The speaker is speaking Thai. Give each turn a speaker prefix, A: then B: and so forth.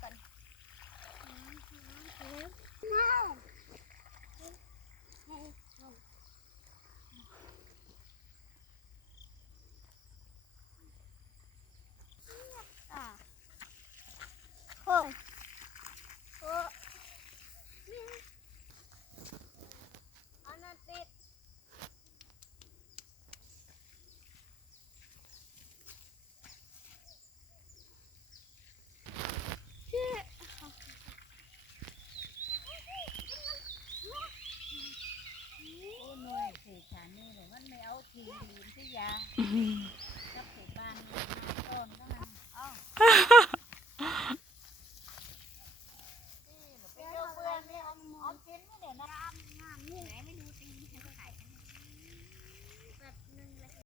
A: ก่อนน้าอะโอ้โอ้อันนั้นติด
B: โอ้หน่วยสื่อสารนี่เลยมันไม่เอาทีลืมที่ยา